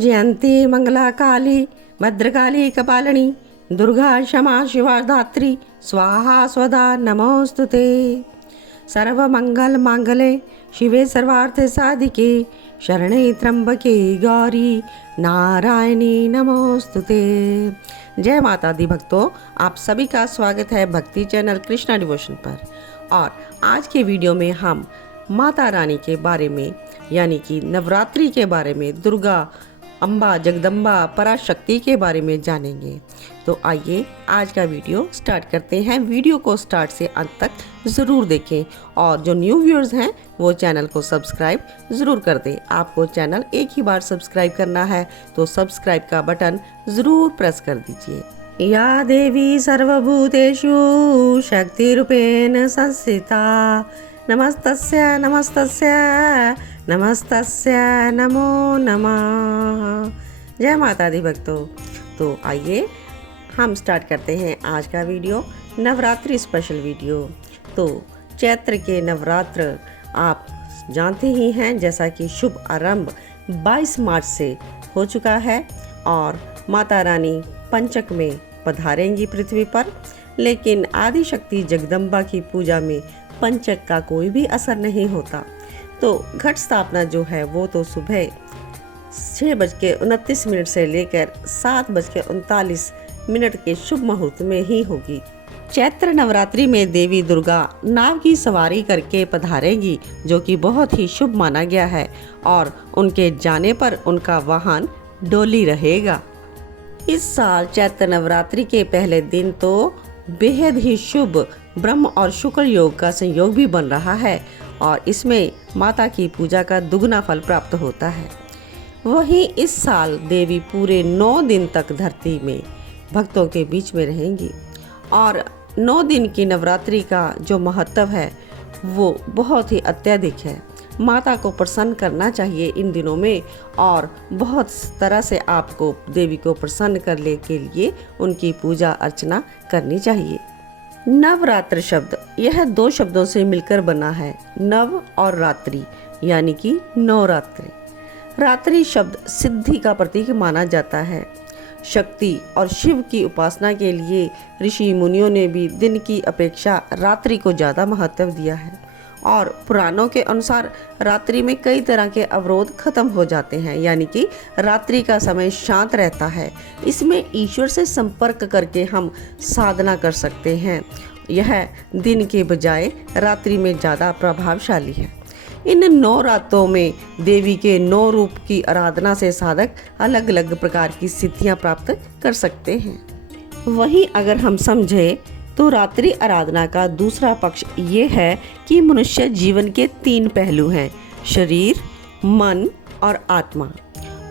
जयंती मंगला काली भद्रकाली कपालिनी दुर्गा क्षमा शिवा धात्री स्वाहा स्वधा नमोस्तुते। सर्वमंगल मांगले शिवे सर्वार्थ साधिके शरणे त्र्यंबके गौरी नारायणी नमोस्तुते। जय माता दी भक्तों, आप सभी का स्वागत है भक्ति चैनल कृष्णा डिवोशन पर। और आज के वीडियो में हम माता रानी के बारे में यानी कि नवरात्रि के बारे में, दुर्गा अम्बा जगदम्बा पराशक्ति के बारे में जानेंगे। तो आइए आज का वीडियो स्टार्ट करते हैं। वीडियो को स्टार्ट से अंत तक ज़रूर देखें और जो न्यू व्यूअर्स हैं वो चैनल को सब्सक्राइब ज़रूर कर दें। आपको चैनल एक ही बार सब्सक्राइब करना है तो सब्सक्राइब का बटन ज़रूर प्रेस कर दीजिए। या देवी सर्वभूतेषु शक्तिरूपेण संस्थिता नमस्तस्या नमस्तस्या नमस्तस्या नमो नमः। जय माता दी भक्तों। तो आइए हम स्टार्ट करते हैं आज का वीडियो, नवरात्रि स्पेशल वीडियो। तो चैत्र के नवरात्र आप जानते ही हैं, जैसा कि शुभ आरंभ 22 मार्च से हो चुका है और माता रानी पंचक में पधारेंगी पृथ्वी पर। लेकिन आदिशक्ति जगदम्बा की पूजा में पंचक का कोई भी असर नहीं होता। तो घट स्थापना जो है वो तो सुबह 6:29 से लेकर 7:39 के शुभ मुहूर्त में ही होगी। चैत्र नवरात्रि में देवी दुर्गा नाव की सवारी करके पधारेंगी, जो कि बहुत ही शुभ माना गया है और उनके जाने पर उनका वाहन डोली रहेगा। इस साल चैत्र नवरात्रि के पहले दिन तो बेहद ही शुभ ब्रह्म और शुक्र योग का संयोग भी बन रहा है और इसमें माता की पूजा का दुगना फल प्राप्त होता है। वहीं इस साल देवी पूरे 9 दिन तक धरती में भक्तों के बीच में रहेंगी और 9 दिन की नवरात्रि का जो महत्व है वो बहुत ही अत्यधिक है। माता को प्रसन्न करना चाहिए इन दिनों में और बहुत तरह से आपको देवी को प्रसन्न करने के लिए उनकी पूजा अर्चना करनी चाहिए। नवरात्र शब्द यह 2 शब्दों से मिलकर बना है, नव और रात्रि, यानी कि नवरात्रि। रात्रि शब्द सिद्धि का प्रतीक माना जाता है। शक्ति और शिव की उपासना के लिए ऋषि मुनियों ने भी दिन की अपेक्षा रात्रि को ज़्यादा महत्व दिया है और पुराणों के अनुसार रात्रि में कई तरह के अवरोध खत्म हो जाते हैं, यानी कि रात्रि का समय शांत रहता है। इसमें ईश्वर से संपर्क करके हम साधना कर सकते हैं। यह दिन के बजाय रात्रि में ज़्यादा प्रभावशाली है। इन 9 रातों में देवी के 9 रूप की आराधना से साधक अलग अलग प्रकार की सिद्धियां प्राप्त कर सकते हैं। वहीं अगर हम समझें तो रात्रि आराधना का दूसरा पक्ष ये है कि मनुष्य जीवन के 3 पहलू हैं, शरीर, मन और आत्मा,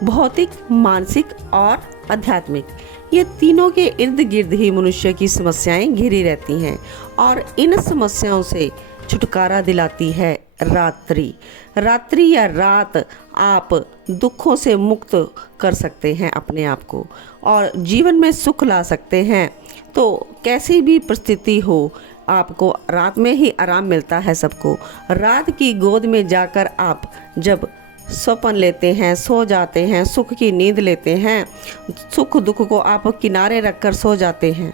भौतिक, मानसिक और आध्यात्मिक। ये तीनों के इर्द गिर्द ही मनुष्य की समस्याएं घिरी रहती हैं और इन समस्याओं से छुटकारा दिलाती है रात्रि। रात्रि या रात आप दुखों से मुक्त कर सकते हैं अपने आप को और जीवन में सुख ला सकते हैं। तो कैसी भी परिस्थिति हो, आपको रात में ही आराम मिलता है सबको। रात की गोद में जाकर आप जब स्वप्न लेते हैं, सो जाते हैं, सुख की नींद लेते हैं, सुख दुख को आप किनारे रखकर सो जाते हैं,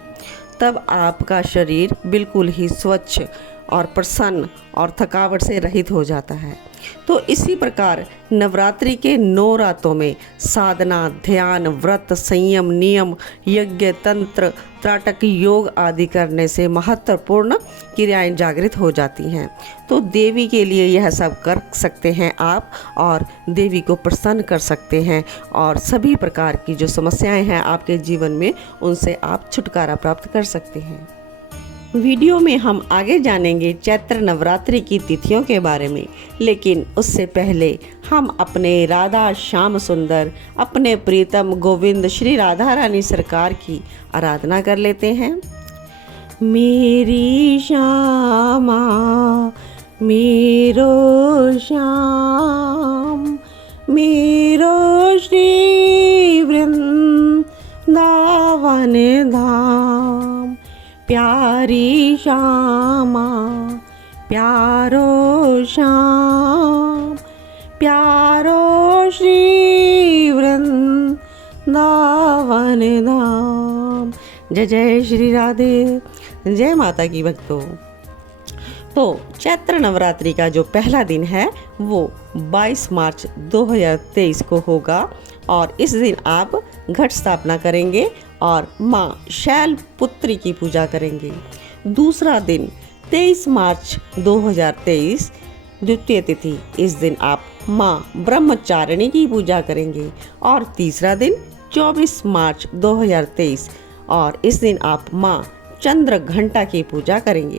तब आपका शरीर बिल्कुल ही स्वच्छ और प्रसन्न और थकावट से रहित हो जाता है। तो इसी प्रकार नवरात्रि के 9 रातों में साधना, ध्यान, व्रत, संयम, नियम, यज्ञ, तंत्र, त्राटक, योग आदि करने से महत्वपूर्ण क्रियाएं जागृत हो जाती हैं। तो देवी के लिए यह सब कर सकते हैं आप और देवी को प्रसन्न कर सकते हैं और सभी प्रकार की जो समस्याएं हैं आपके जीवन में उनसे आप छुटकारा प्राप्त कर सकते हैं। वीडियो में हम आगे जानेंगे चैत्र नवरात्रि की तिथियों के बारे में, लेकिन उससे पहले हम अपने राधा श्याम सुंदर, अपने प्रीतम गोविंद श्री राधा रानी सरकार की आराधना कर लेते हैं। मेरी श्यामा मेरो श्याम, मेरो श्री वृंदावन धाम, प्यारी श्यामा प्यारो श्याम, प्यारो श्री वृंदावन वृंदावन धाम। जय जय श्री राधे। जय माता की भक्तों। तो चैत्र नवरात्रि का जो पहला दिन है वो 22 मार्च 2023 को होगा और इस दिन आप घट स्थापना करेंगे और माँ शैलपुत्री की पूजा करेंगे। दूसरा दिन 23 मार्च 2023 द्वितीय तिथि, इस दिन आप माँ ब्रह्मचारिणी की पूजा करेंगे। और तीसरा दिन 24 मार्च 2023 और इस दिन आप माँ चंद्र घंटा की पूजा करेंगे।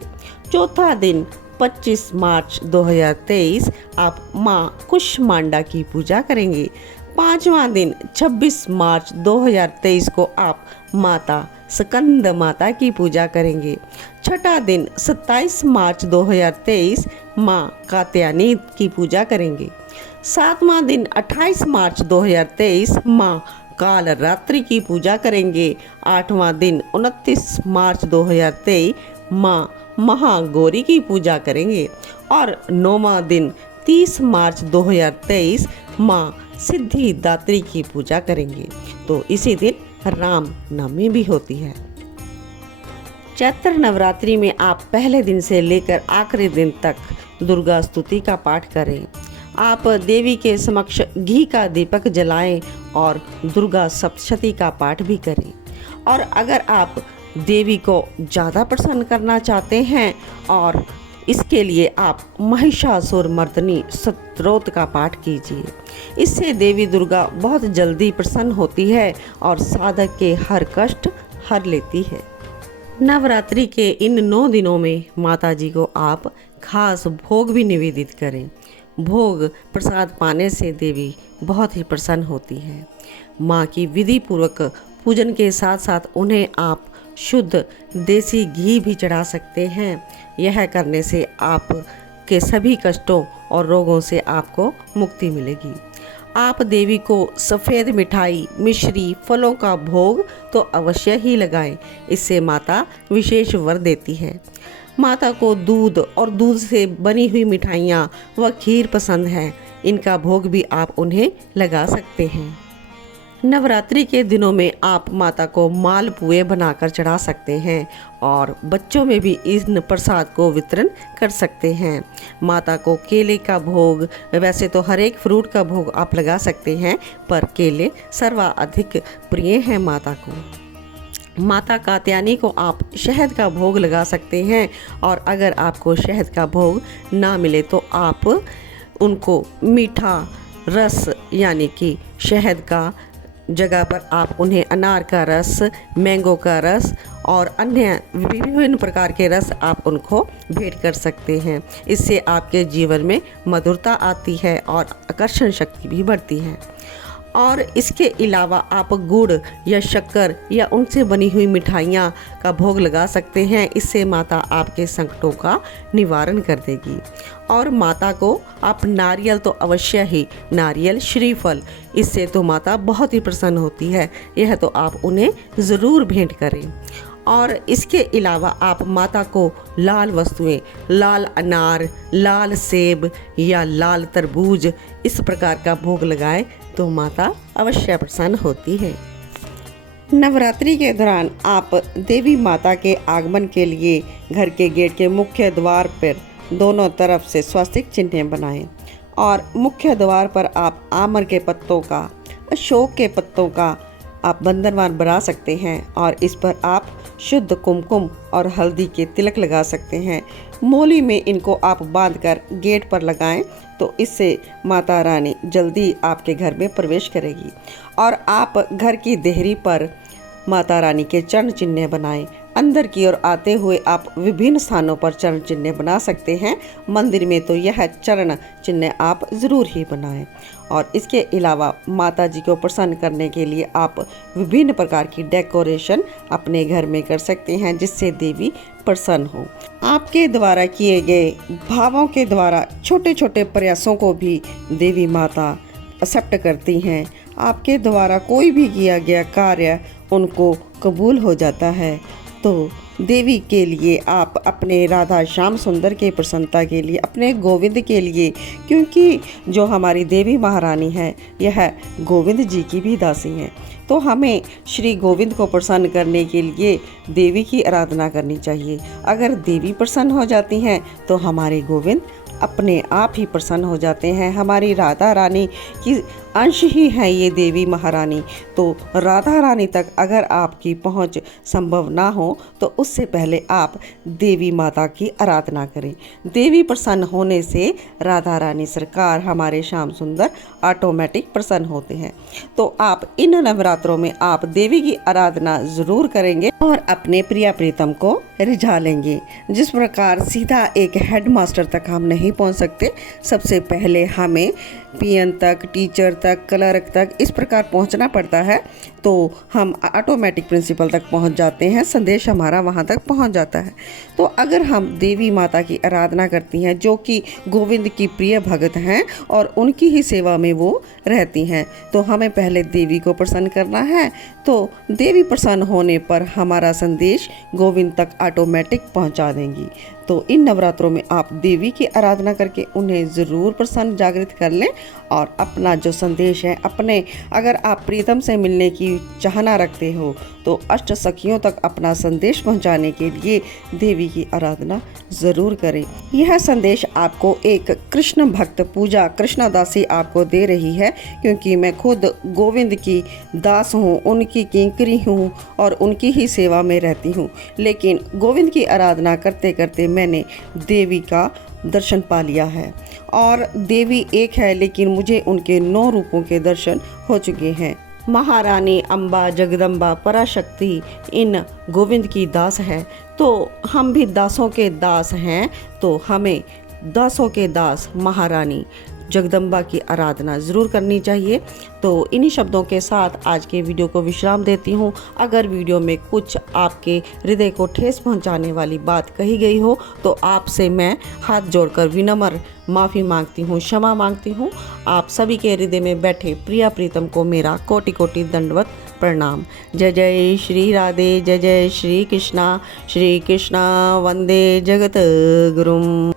चौथा दिन 25 मार्च 2023 आप माँ कुष्मांडा की पूजा करेंगे। पांचवा दिन 26 मार्च 2023 को आप माता स्कंद माता की पूजा करेंगे। छठा दिन 27 मार्च 2023 माँ कात्यायनी की पूजा करेंगे। सातवां दिन 28 मार्च 2023 माँ काल रात्रि की पूजा करेंगे। आठवां दिन 29 मार्च 2023 माँ महागौरी की पूजा करेंगे। और नौवां दिन 30 मार्च 2023 माँ सिद्धिदात्री की पूजा करेंगे। तो इसी दिन राम नवमी भी होती है। चैत्र नवरात्रि में आप पहले दिन से लेकर आखिरी दिन तक दुर्गा स्तुति का पाठ करें। आप देवी के समक्ष घी का दीपक जलाएं और दुर्गा सप्तशती का पाठ भी करें। और अगर आप देवी को ज़्यादा प्रसन्न करना चाहते हैं और इसके लिए आप महिषासुर मर्दनी स्तोत्र का पाठ कीजिए। इससे देवी दुर्गा बहुत जल्दी प्रसन्न होती है और साधक के हर कष्ट हर लेती है। नवरात्रि के इन 9 दिनों में माता जी को आप खास भोग भी निवेदित करें। भोग प्रसाद पाने से देवी बहुत ही प्रसन्न होती है। माँ की विधि पूर्वक पूजन के साथ साथ उन्हें आप शुद्ध देसी घी भी चढ़ा सकते हैं। यह करने से आप के सभी कष्टों और रोगों से आपको मुक्ति मिलेगी। आप देवी को सफ़ेद मिठाई, मिश्री, फलों का भोग तो अवश्य ही लगाएं। इससे माता विशेष वर देती है। माता को दूध और दूध से बनी हुई मिठाइयाँ व खीर पसंद है। इनका भोग भी आप उन्हें लगा सकते हैं। नवरात्रि के दिनों में आप माता को मालपुए बनाकर चढ़ा सकते हैं और बच्चों में भी इन प्रसाद को वितरण कर सकते हैं। माता को केले का भोग, वैसे तो हर एक फ्रूट का भोग आप लगा सकते हैं, पर केले सर्वाधिक प्रिय हैं माता को। माता कात्यायनी को आप शहद का भोग लगा सकते हैं और अगर आपको शहद का भोग ना मिले तो आप उनको मीठा रस यानी कि शहद का जगह पर आप उन्हें अनार का रस, मैंगो का रस और अन्य विभिन्न प्रकार के रस आप उनको भेंट कर सकते हैं। इससे आपके जीवन में मधुरता आती है और आकर्षण शक्ति भी बढ़ती है। और इसके अलावा आप गुड़ या शक्कर या उनसे बनी हुई मिठाइयाँ का भोग लगा सकते हैं। इससे माता आपके संकटों का निवारण कर देगी। और माता को आप नारियल तो अवश्य ही, नारियल श्रीफल, इससे तो माता बहुत ही प्रसन्न होती है। यह तो आप उन्हें ज़रूर भेंट करें। और इसके अलावा आप माता को लाल वस्तुएं, लाल अनार, लाल सेब या लाल तरबूज इस प्रकार का भोग लगाएं तो माता अवश्य प्रसन्न होती है। नवरात्रि के दौरान आप देवी माता के आगमन के लिए घर के गेट के मुख्य द्वार पर दोनों तरफ से स्वस्तिक चिन्ह बनाएं और मुख्य द्वार पर आप आमर के पत्तों का, अशोक के पत्तों का आप बंधनवान बना सकते हैं और इस पर आप शुद्ध कुमकुम और हल्दी के तिलक लगा सकते हैं। मोली में इनको आप बांधकर गेट पर लगाएं तो इससे माता रानी जल्दी आपके घर में प्रवेश करेगी। और आप घर की देहरी पर माता रानी के चरण चिन्ह बनाएं। अंदर की ओर आते हुए आप विभिन्न स्थानों पर चरण चिन्ह बना सकते हैं। मंदिर में तो यह चरण चिन्ह आप ज़रूर ही बनाएं। और इसके अलावा माता जी को प्रसन्न करने के लिए आप विभिन्न प्रकार की डेकोरेशन अपने घर में कर सकते हैं जिससे देवी प्रसन्न हो। आपके द्वारा किए गए भावों के द्वारा छोटे छोटे प्रयासों को भी देवी माता एक्सेप्ट करती हैं। आपके द्वारा कोई भी किया गया कार्य उनको कबूल हो जाता है तो देवी के लिए आप अपने राधा श्याम सुंदर के प्रसन्नता के लिए, अपने गोविंद के लिए, क्योंकि जो हमारी देवी महारानी है यह गोविंद जी की भी दासी हैं, तो हमें श्री गोविंद को प्रसन्न करने के लिए देवी की आराधना करनी चाहिए। अगर देवी प्रसन्न हो जाती हैं तो हमारे गोविंद अपने आप ही प्रसन्न हो जाते हैं। हमारी राधा रानी की अंश ही है ये देवी महारानी। तो राधा रानी तक अगर आपकी पहुंच संभव ना हो तो उससे पहले आप देवी माता की आराधना करें। देवी प्रसन्न होने से राधा रानी सरकार, हमारे श्याम सुंदर ऑटोमेटिक प्रसन्न होते हैं। तो आप इन नवरात्रों में आप देवी की आराधना ज़रूर करेंगे और अपने प्रिया प्रीतम को रिझा लेंगे। जिस प्रकार सीधा एक हेडमास्टर तक हम नहीं पहुंच सकते, सबसे पहले हमें पीएन तक, टीचर तक, क्लर्क तक इस प्रकार पहुंचना पड़ता है, तो हम ऑटोमेटिक प्रिंसिपल तक पहुंच जाते हैं, संदेश हमारा वहां तक पहुंच जाता है। तो अगर हम देवी माता की आराधना करती हैं, जो कि गोविंद की प्रिय भगत हैं और उनकी ही सेवा में वो रहती हैं, तो हमें पहले देवी को प्रसन्न करना है। तो देवी प्रसन्न होने पर हमारा संदेश गोविंद तक ऑटोमेटिक पहुंचा देंगी। तो इन नवरात्रों में आप देवी की आराधना करके उन्हें ज़रूर प्रसन्न जागृत कर लें और अपना जो संदेश है अपने, अगर आप प्रीतम से मिलने की चाहना रखते हो तो अष्ट सखियों तक अपना संदेश पहुंचाने के लिए देवी की आराधना ज़रूर करें। यह संदेश आपको एक कृष्ण भक्त पूजा कृष्ण दासी आपको दे रही है, क्योंकि मैं खुद गोविंद की दास हूँ, उनकी किंकरी हूँ और उनकी ही सेवा में रहती हूँ। लेकिन गोविंद की आराधना करते करते मैंने देवी का दर्शन पा लिया है। और देवी एक है लेकिन मुझे उनके 9 रूपों के दर्शन हो चुके हैं। महारानी, अम्बा, जगदम्बा, पराशक्ति इन गोविंद की दास है। तो हम भी दासों के दास हैं, तो हमें दासों के दास महारानी जगदम्बा की आराधना ज़रूर करनी चाहिए। तो इन्हीं शब्दों के साथ आज के वीडियो को विश्राम देती हूँ। अगर वीडियो में कुछ आपके हृदय को ठेस पहुँचाने वाली बात कही गई हो तो आपसे मैं हाथ जोड़कर विनम्र माफ़ी मांगती हूँ, क्षमा मांगती हूँ। आप सभी के हृदय में बैठे प्रिया प्रीतम को मेरा कोटि कोटि दंडवत प्रणाम। जय जय श्री राधे, जय जय श्री कृष्णा वंदे जगत गुरुम।